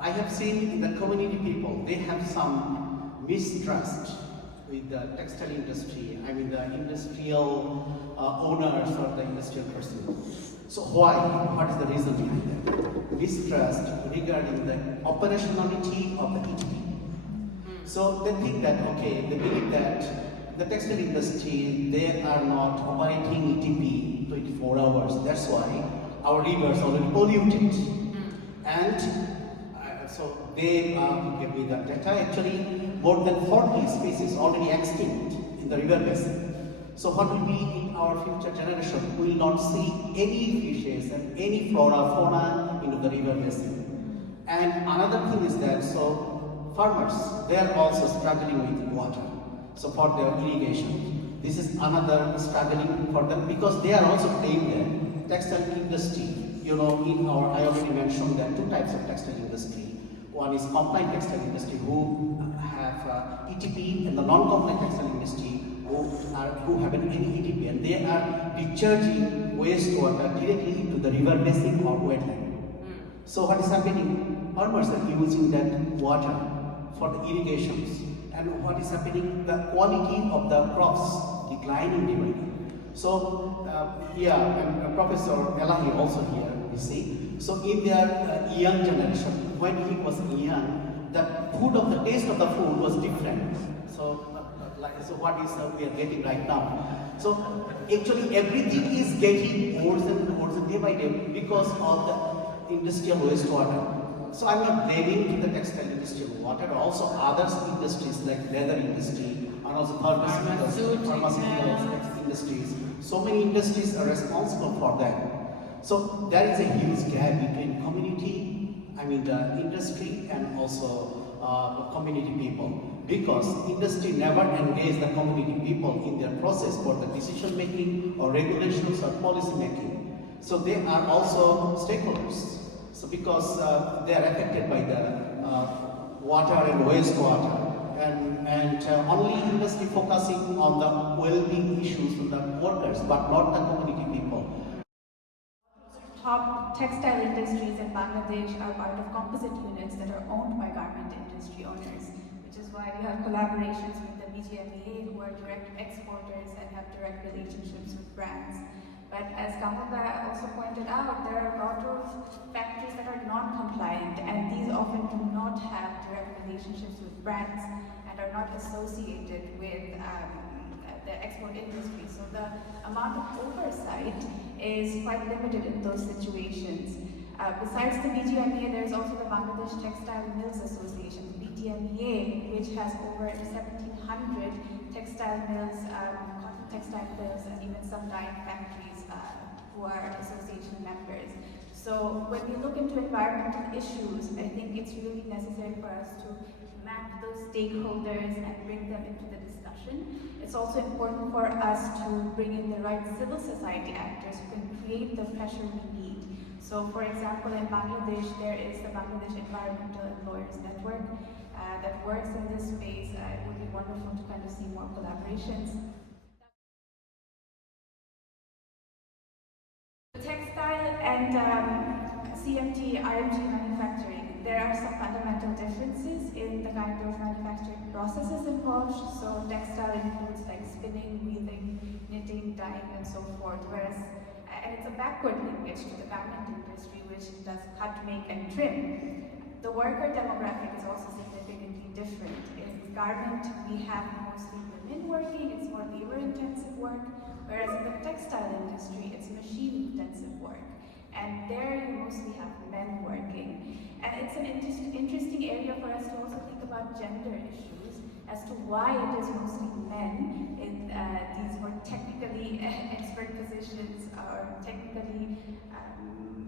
I have seen in the community people, they have some mistrust with the textile industry, I mean the industrial owners or the industrial persons. So why? What is the reason behind that? Mistrust regarding the operationality of the ETP. So they think that, okay, they believe that the textile industry, they are not operating ETP 24 hours. That's why our rivers are already polluted. And so they give me the data. Actually, more than 40 species already extinct in the river basin. So what will be in our future generation? We will not see any fishes and any flora, fauna into the river basin. And another thing is that, so farmers, they are also struggling with water. So for their irrigation, this is another struggling for them because they are also playing the textile industry. You know, I already mentioned that two types of textile industry. One is compliant textile industry who have ETP, and the non-compliant textile industry who have any ETP, and they are discharging wastewater directly into the river basin or wetland. So what is happening? Farmers are using that water for the irrigations, and what is happening? The quality of the crops declining daily. So and Professor Elahi also here, you see. So in their young generation, when he was young, the taste of the food was different. So what is we are getting right now? So actually everything is getting worse and worse day by day because of the industrial wastewater. So I'm not blaming the textile industry water, also other industries like leather industry and also pharmaceuticals industries. So many industries are responsible for that. So there is a huge gap between community, I mean the industry, and also community people, because industry never engage the community people in their process for the decision making or regulations or policy making. So they are also stakeholders. So because they are affected by the water and wastewater, and only industry focusing on the well-being issues of the workers, but not the community people. Top textile industries in Bangladesh are part of composite units that are owned by garment industry owners, which is why we have collaborations with the BGMEA, who are direct exporters and have direct relationships with brands. But as Kamol also pointed out, there are a lot of factories that are non-compliant, and these often do not have direct relationships with brands and are not associated with the export industry. So the amount of oversight is quite limited in those situations. Besides the BGMEA, there is also the Bangladesh Textile Mills Association, BTMEA, which has over 1,700 textile mills, cotton textile mills, and even some dyeing factories who are association members. So when we look into environmental issues, I think it's really necessary for us to map those stakeholders and bring them into the discussion. It's also important for us to bring in the right civil society actors who can create the pressure we need. So for example, in Bangladesh, there is the Bangladesh Environmental Employers Network that works in this space. It would be wonderful to kind of see more collaborations. Textile and CMT, RMG manufacturing, there are some fundamental differences in the kind of manufacturing processes involved. So textile includes like spinning, weaving, knitting, dyeing, and so forth, whereas and it's a backward linkage to the garment industry, which does cut, make, and trim. The worker demographic is also significantly different. In garment, we have mostly women working, it's more labor-intensive work, whereas in the textile industry, it's machine-intensive work. And there you mostly have men working. And it's an interesting area for us to also think about gender issues as to why it is mostly men in these more technically expert positions or technically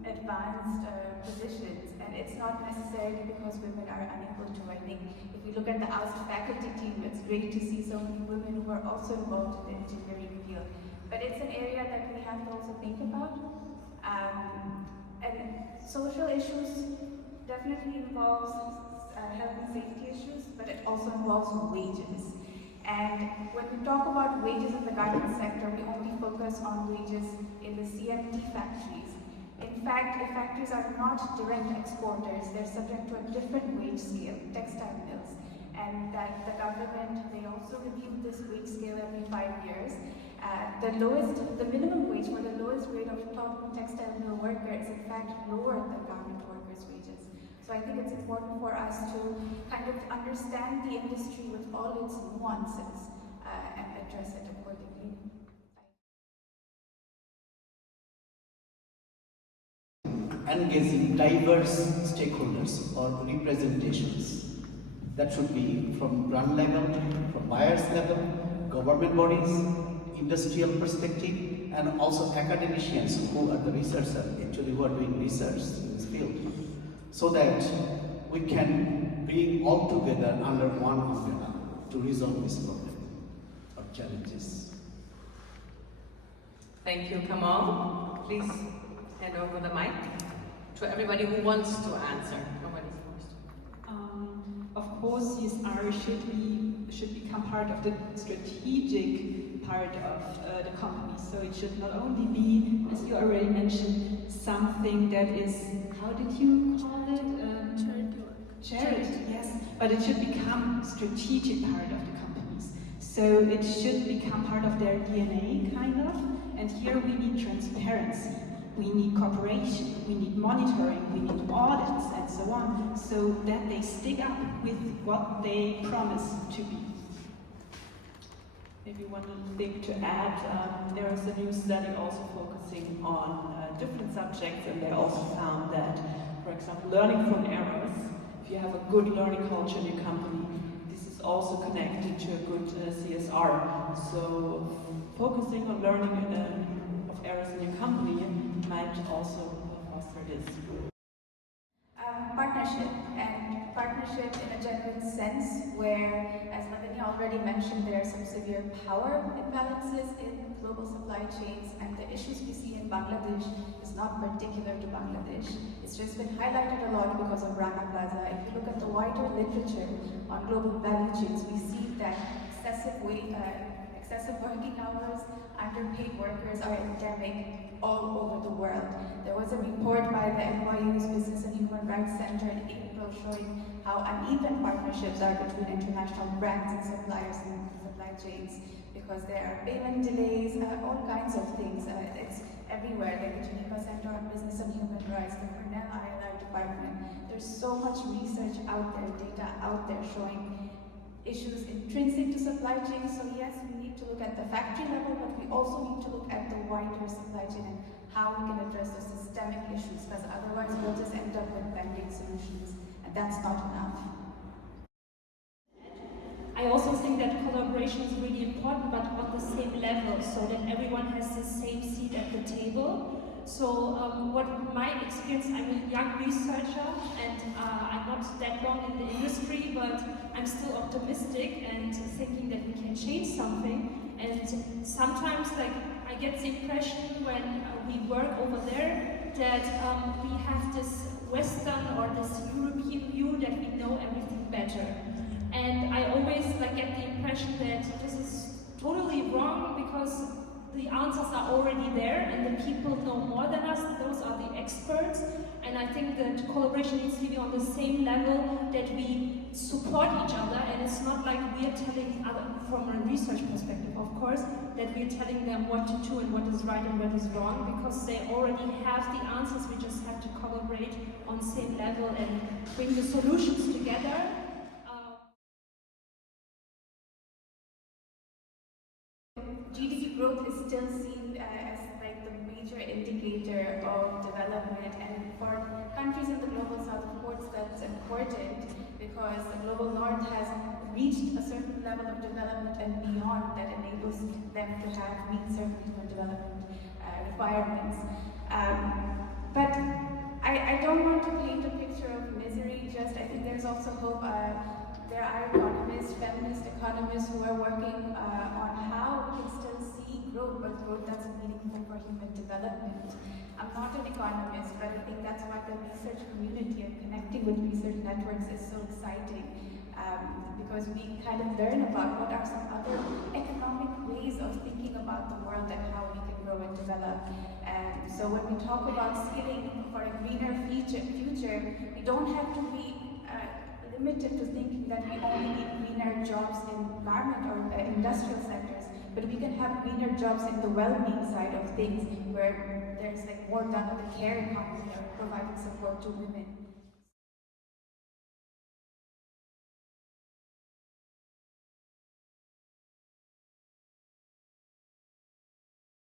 advanced positions. And it's not necessarily because women are unable to. I think if we look at the AUST faculty team, it's great to see so many women who are also involved in the engineering field. But it's an area that we have to also think about. And social issues definitely involves health and safety issues, but it also involves wages. And when we talk about wages in the garment sector, we only focus on wages in the CMT factories. In In fact, if factories are not direct exporters, they're subject to a different wage scale, textile mills, and that the government, they also review this wage scale every 5 years. The minimum wage for the lowest grade of top textile mill worker is in fact lower than garment workers' wages. So I think it's important for us to kind of understand the industry with all its nuances and address it accordingly. Engaging diverse stakeholders or representations. That should be from brand level, from buyers level, government bodies, industrial perspective, and also academicians who are the researchers, actually who are doing research in this field, so that we can bring all together under one umbrella to resolve this problem or challenges. Thank you, Kamol. Please hand over the mic to everybody who wants to answer. Nobody's forced. Of course, CSR should become part of the strategic part of the company. So it should not only be, as you already mentioned, something that is, how did you call it? Charity, yes. But it should become strategic part of the companies. So it should become part of their DNA, kind of. And here we need transparency. We need cooperation, we need monitoring, we need audits, and so on, so that they stick up with what they promise to be. Maybe one little thing to add, there is a new study also focusing on different subjects, and they also found that, for example, learning from errors, if you have a good learning culture in your company, this is also connected to a good CSR. So focusing on learning of errors in your company might also foster this. Partnership in a genuine sense, where, as Madani already mentioned, there are some severe power imbalances in global supply chains, and the issues we see in Bangladesh is not particular to Bangladesh. It's just been highlighted a lot because of Rana Plaza. If you look at the wider literature on global value chains, we see that excessive working hours, underpaid workers are endemic all over the world. There was a report by the NYU's Business and Human Rights Center in April showing how uneven partnerships are between international brands and suppliers in supply chains, because there are payment delays, all kinds of things. It's everywhere, like the Geneva Center on Business and Human Rights, the Cornell ILR department. There's so much research out there, data out there showing issues intrinsic to supply chains. So yes, we need to look at the factory level, but we also need to look at the wider supply chain and how we can address the systemic issues, because otherwise we'll just end up with band-aid solutions, and that's not enough. I also think that collaboration is really important, but on the same level, so that everyone has the same seat at the table. So what my experience, I'm a young researcher, and I'm not that long in the industry, but I'm still optimistic and thinking that we can change something. And sometimes, like, I get the impression when we work over there that we have this Western or this European view that we know everything better. And I always get the impression that this is totally wrong, because the answers are already there and the people know more than us. Those are the experts, and I think that collaboration needs to be on the same level, that we support each other, and it's not like we're telling other, from a research perspective of course, that we're telling them what to do and what is right and what is wrong, because they already have the answers. We just have to collaborate on the same level and bring the solutions together. GDP growth is still seen as like the major indicator of development, and for countries in the global south, of course, that's important, because the global north has reached a certain level of development and beyond that enables them to meet certain human development requirements. But I don't want to paint a picture of misery. I think there's also hope. There are economists, feminist economists, who are working on how we can still see growth, but growth that's meaningful for human development. I'm not an economist, but I think that's why the research community and connecting with research networks is so exciting, because we kind of learn about what are some other economic ways of thinking about the world and how we can grow and develop. And so when we talk about skilling for a greener future, we don't have to be limited to thinking that we only need greener jobs in garment or industrial sectors, but we can have greener jobs in the well-being side of things, where there's like more done on the care economy or providing support to women.